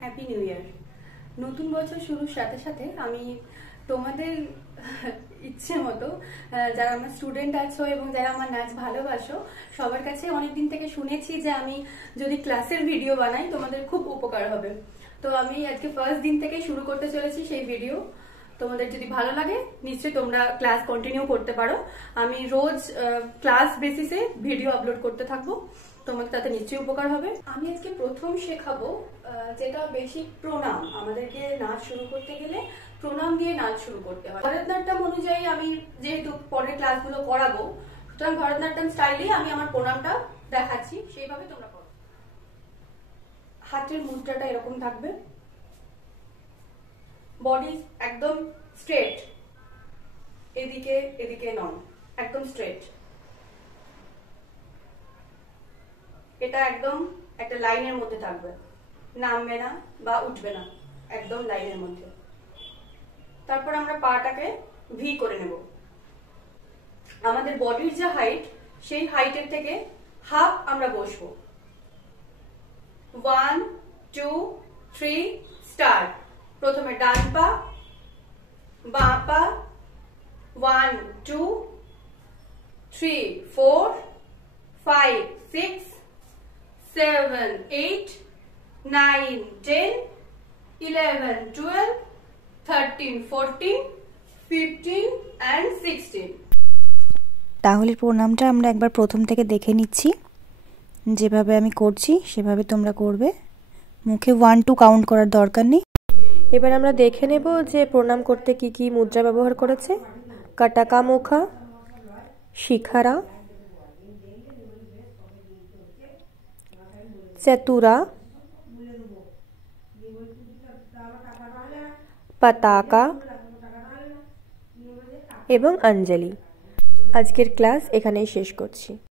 Happy new year. নতুন বছর শুরুর সাথে সাথে আমি তোমাদের ইচ্ছে মতো যারা আমার স্টুডেন্ট আছো এবং যারা আমার নাচ ভালোবাসো সবার কাছে অনেকদিন থেকে শুনেছি যে আমি যদি ক্লাসের ভিডিও বানাই তোমাদের খুব উপকার হবে। তো আমি আজকে ফার্স্ট দিন থেকে শুরু করতে চলেছি সেই ভিডিও। তোমাদের যদি ভালো লাগে নিশ্চয়ই তোমরা ক্লাস কন্টিনিউ করতে পারো। আমি রোজ ক্লাস বেসিসে ভিডিও আপলোড করতে থাকবো, তোমাদের তাতে নিশ্চয়ই উপকার হবে। আমি আজকে প্রথম শেখাবো যেটা বেসিক প্রণাম। আমাদেরকে নাচ শুরু করতে গেলে প্রণাম দিয়ে নাচ শুরু করতে হয়। ভরতনাট্যম অনুযায়ী আমি যেহেতু পরের ক্লাসগুলো করাবো, সুতরাং ভরতনাট্যম স্টাইলেই আমি আমার প্রণামটা দেখাচ্ছি, সেইভাবে তোমরা করো। হাতের মুদ্রাটা এরকম থাকবে, বডি একদম স্ট্রেট, এদিকে এদিকে নন, একদম স্ট্রেট। এটা একদম একটা লাইনের মধ্যে থাকবে, নামবে না বা উঠবে না, একদম লাইনের মধ্যে। তারপর আমরা পাটাকে ভি করে নেব। আমাদের বডির যে হাইট সেই হাইটের থেকে হাফ আমরা বসবো। 1 2 3 স্টার্ট। প্রথমে ডান পা, বাঁ পা, 1 2 3 4 5 6 7 8 9 10 11 12 13 14 15 and 16। তাহলে প্রণামটা আমরা একবার প্রথম থেকে দেখে নিচ্ছি। যেভাবে আমি করছি সেভাবে তোমরা করবে, মুখে 1 2 কাউন্ট করার দরকার নেই। এবার আমরা দেখে নেব যে প্রণাম করতে কি কি মুদ্রা ব্যবহার করেছে। কাটাকা মুখা, শিখারা, চতুরা, পতাকা এবং অঞ্জলি। আজকের ক্লাস এখানেই শেষ করছি।